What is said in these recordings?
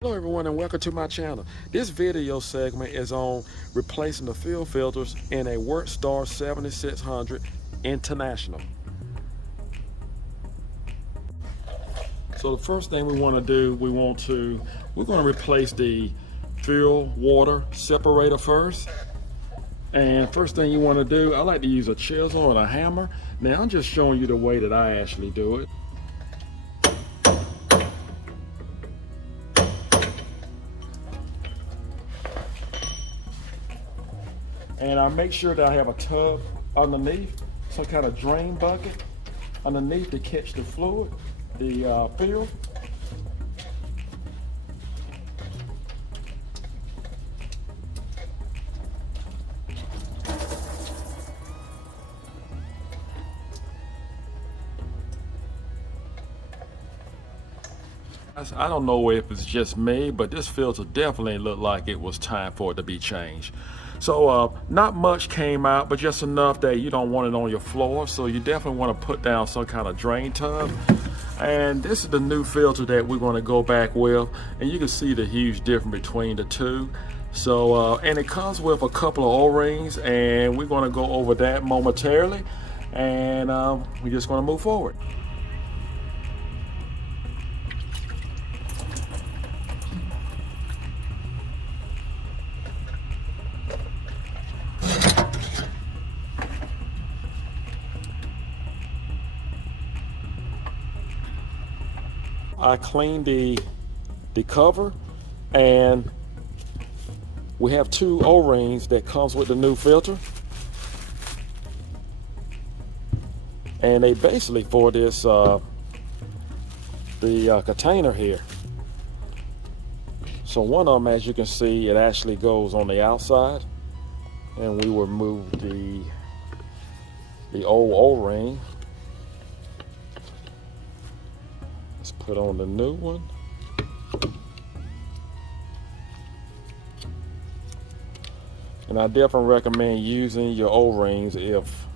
Hello everyone and welcome to my channel. This video segment is on replacing the fill filters in a Workstar 7600 International. So the first thing we want to do, we're going to replace the fill water separator first. And first thing you want to do, I like to use a chisel and a hammer. Now I'm just showing you the way that I actually do it. And I make sure that I have a tub underneath, some kind of drain bucket underneath to catch the fluid, the fill. I don't know if it's just me, but this filter definitely looked like it was time for it to be changed. So not much came out, but just enough that you don't want it on your floor. So you definitely want to put down some kind of drain tub. And this is the new filter that we're going to go back with. And you can see the huge difference between the two. So, and it comes with a couple of O-rings, and we're going to go over that momentarily. And we're just going to move forward. I cleaned the cover, and we have two O-rings that comes with the new filter, and they basically for this the container here. So one of them, as you can see, it actually goes on the outside, and we will remove the old O-ring. Put on the new one. And I definitely recommend using your O-rings if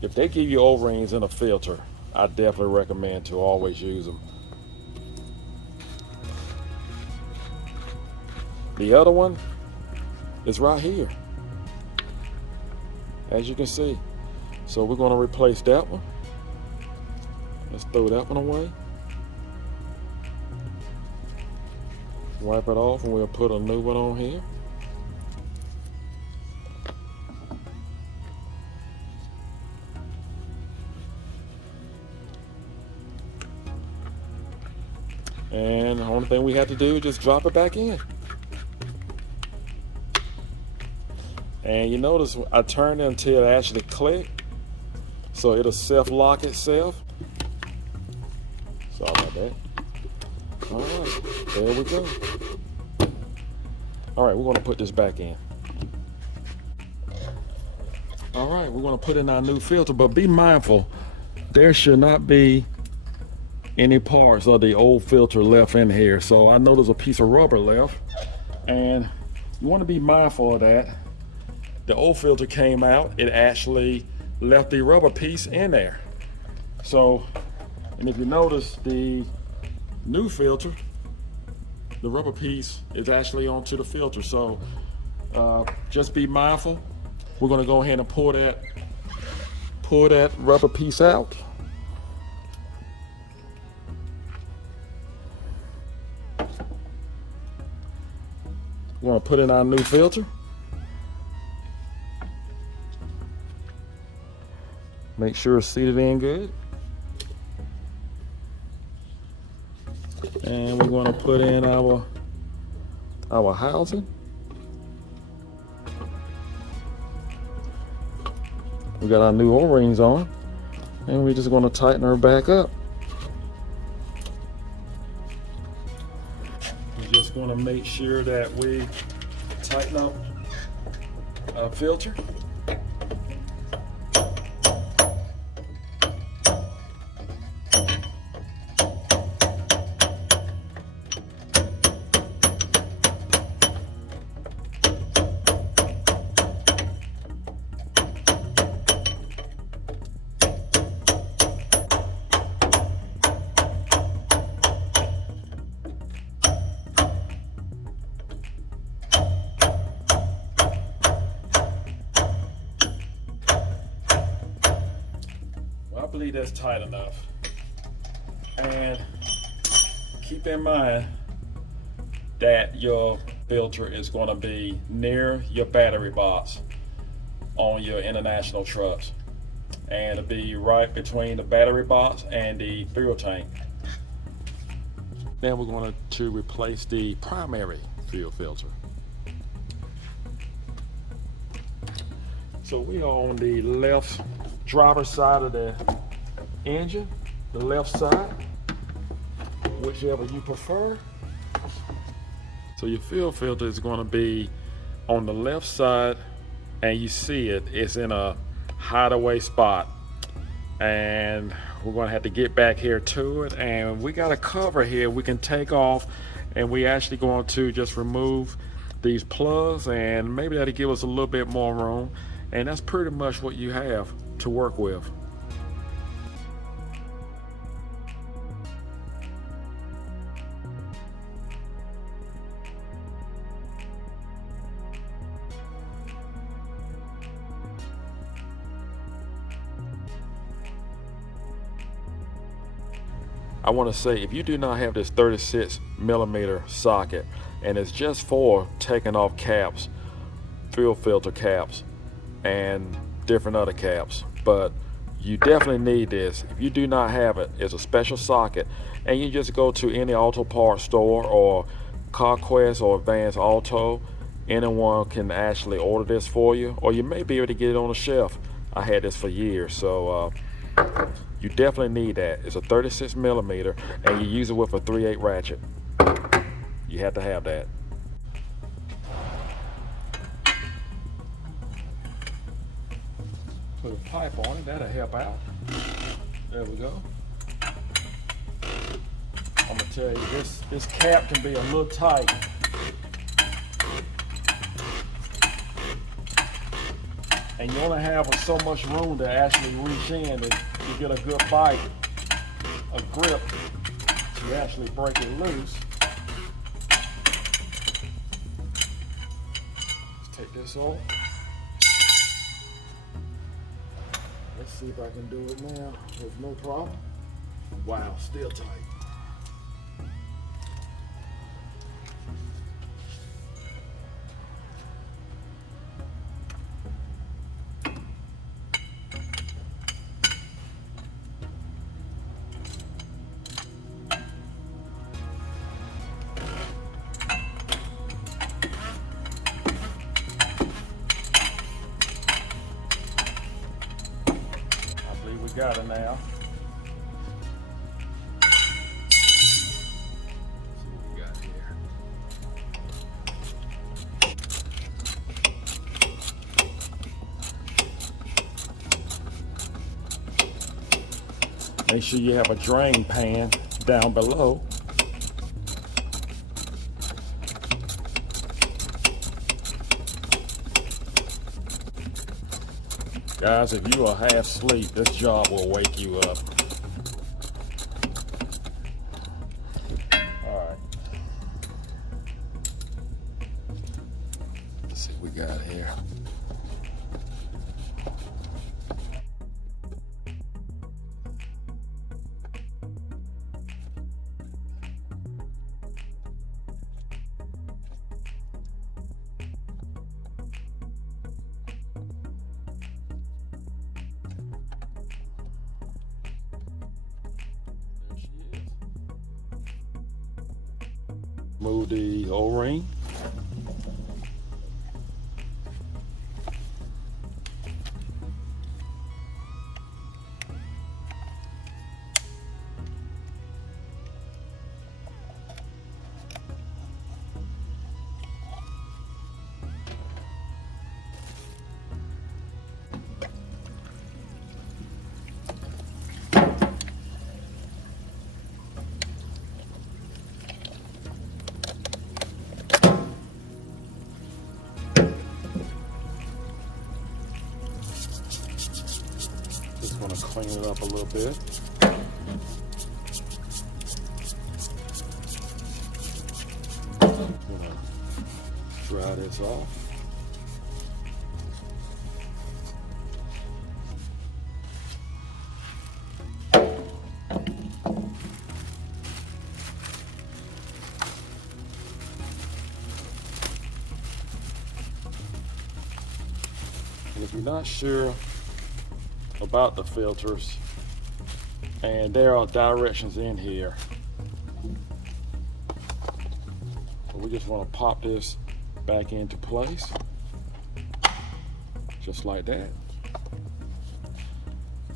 they give you O-rings in a filter. I definitely recommend to always use them. The other one is right here, as you can see. So we're going to replace that one. Let's throw that one away. Wipe it off, and we'll put a new one on here. And the only thing we have to do is just drop it back in. And you notice I turned it until it actually clicked, so it'll self-lock itself. Sorry about that. All right, there we go. All right, we're going to put this back in. All right, we're going to put in our new filter, but be mindful, there should not be any parts of the old filter left in here. So I know there's a piece of rubber left, and you want to be mindful of that. The old filter came out, it actually left the rubber piece in there. So, and if you notice, the new filter, the rubber piece is actually onto the filter. So just be mindful. We're going to go ahead and pull that rubber piece out. We're going to put in our new filter. Make sure it's seated in good. And we're going to put in our housing. We got our new O-rings on, and we're just going to tighten her back up. We're just going to make sure that we tighten up our filter. believe that's tight enough. And keep in mind that your filter is going to be near your battery box on your international trucks, and it'll be right between the battery box and the fuel tank. Then we're going to replace the primary fuel filter. So we are on the left driver's side of the engine, the left side, whichever you prefer. So your fuel filter is going to be on the left side, and you see it's in a hideaway spot. And we're going to have to get back here to it, and we got a cover here we can take off, and we actually going to just remove these plugs, and maybe that'll give us a little bit more room. And that's pretty much what you have to work with. I want to say, if you do not have this 36mm socket, and it's just for taking off caps, fuel filter caps, and different other caps, but you definitely need this. If you do not have it, it's a special socket, and you just go to any auto parts store or CarQuest or Advanced Auto. Anyone can actually order this for you, or you may be able to get it on the shelf. I had this for years, so you definitely need that. It's a 36mm, and you use it with a 3/8 ratchet. You have to have that. Put a pipe on it, that'll help out. There we go. I'm gonna tell you, this cap can be a little tight. And you only have so much room to actually reach in to get a good bite, a grip, to actually break it loose. Let's take this off. Let's see if I can do it now with no problem. Wow, still tight. We got it now. Let's see what we got here. Make sure you have a drain pan down below. Guys, if you are half asleep, this job will wake you up. All right. Let's see what we got here. Move the O-ring. Just want to clean it up a little bit. Gonna dry this off. If you're not sure about the filters, and there are directions in here, so we just want to pop this back into place, just like that.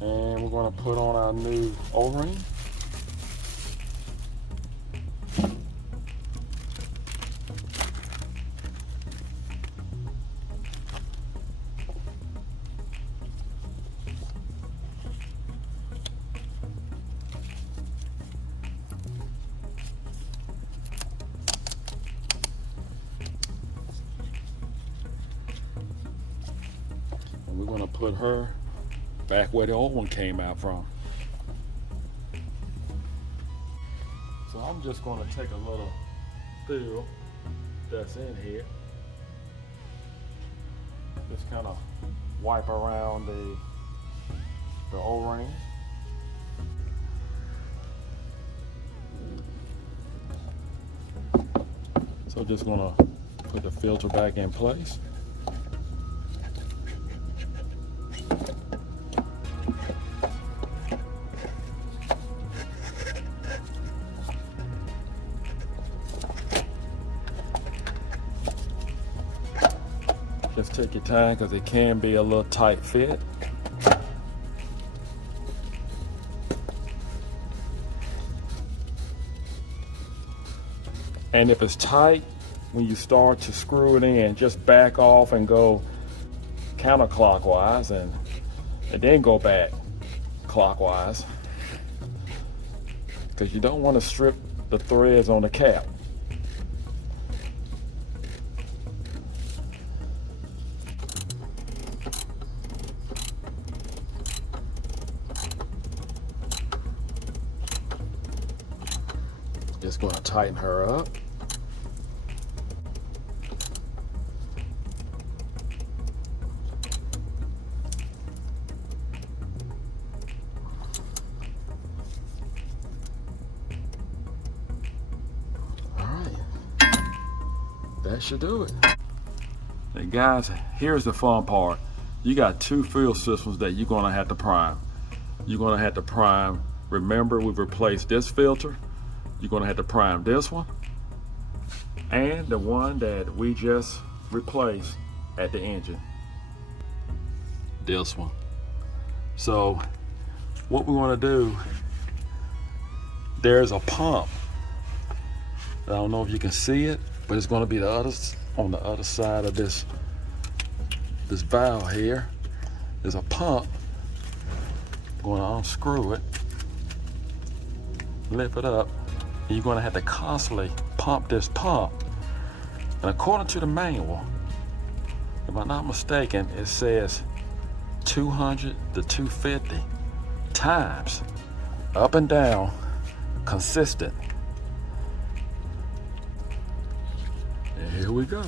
And we're going to put on our new O-ring. And we're going to put her back where the old one came out from. So I'm just going to take a little fill that's in here, just kind of wipe around the O-ring. So just going to put the filter back in place. Just take your time because it can be a little tight fit. And if it's tight, when you start to screw it in, just back off and go counterclockwise and then go back clockwise, because you don't want to strip the threads on the cap. Just going to tighten her up. All right, that should do it. Hey guys, here's the fun part. You got two fill systems that you're going to have to prime. You're going to have to prime. Remember, we've replaced this filter. You're going to have to prime this one and the one that we just replaced at the engine, this one. So what we want to do, there's a pump. I don't know if you can see it, but it's going to be on the other side of this valve here. There's a pump. I'm going to unscrew it, lift it up. You're going to have to constantly pump this pump. And according to the manual, if I'm not mistaken, it says 200 to 250 times, up and down, consistent. And here we go.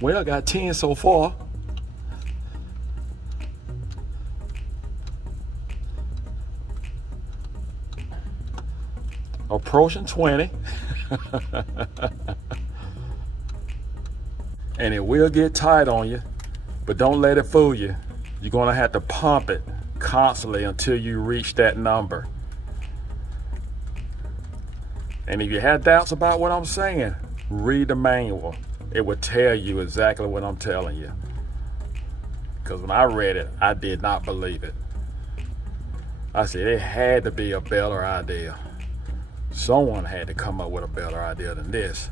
Well, I got 10 so far. Approaching 20. And it will get tight on you, but don't let it fool you. You're gonna have to pump it constantly until you reach that number. And if you have doubts about what I'm saying, read the manual. It will tell you exactly what I'm telling you. Because when I read it, I did not believe it. I said it had to be a better idea. Someone had to come up with a better idea than this.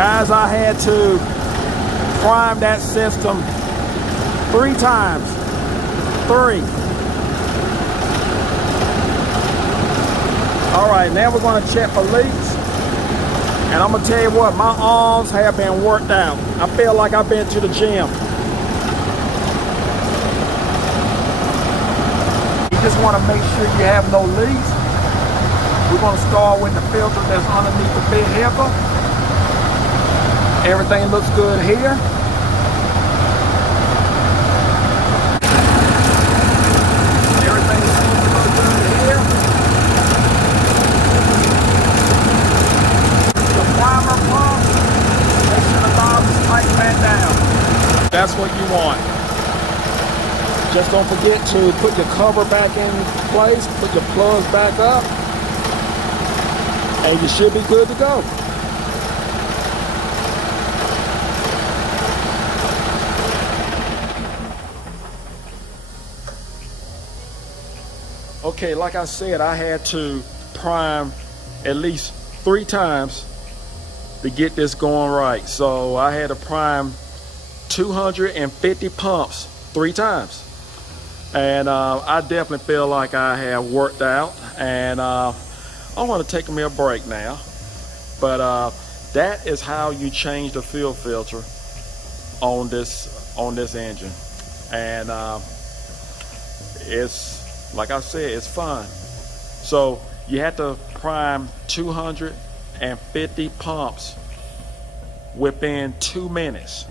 Guys, I had to prime that system 3 times. 3. All right, now we're going to check for leaks. And I'm going to tell you what, my arms have been worked out. I feel like I've been to the gym. You just want to make sure you have no leaks. We're going to start with the filter that's underneath the bed helper. Everything looks good here. Everything seems to look good here. The primer pump, make sure the knob is tightened back down. That's what you want. Just don't forget to put your cover back in place, put your plugs back up, and you should be good to go. Okay, like I said, I had to prime at least 3 times to get this going right. So I had to prime 250 pumps 3 times. And I definitely feel like I have worked out. And I want to take me a break now. But that is how you change the fuel filter on this engine. And it's, like I said, it's fun. So you have to prime 250 pumps within 2 minutes.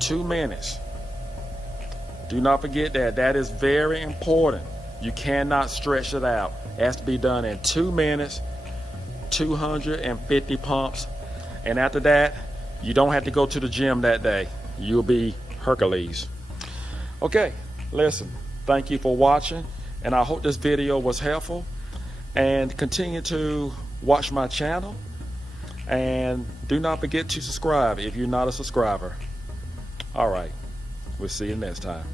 2 minutes. Do not forget that. That is very important. You cannot stretch it out. It has to be done in 2 minutes, 250 pumps. And after that, you don't have to go to the gym that day. You'll be Hercules. Okay, listen. Thank you for watching, and I hope this video was helpful. And continue to watch my channel, and do not forget to subscribe if you're not a subscriber. All right, we'll see you next time.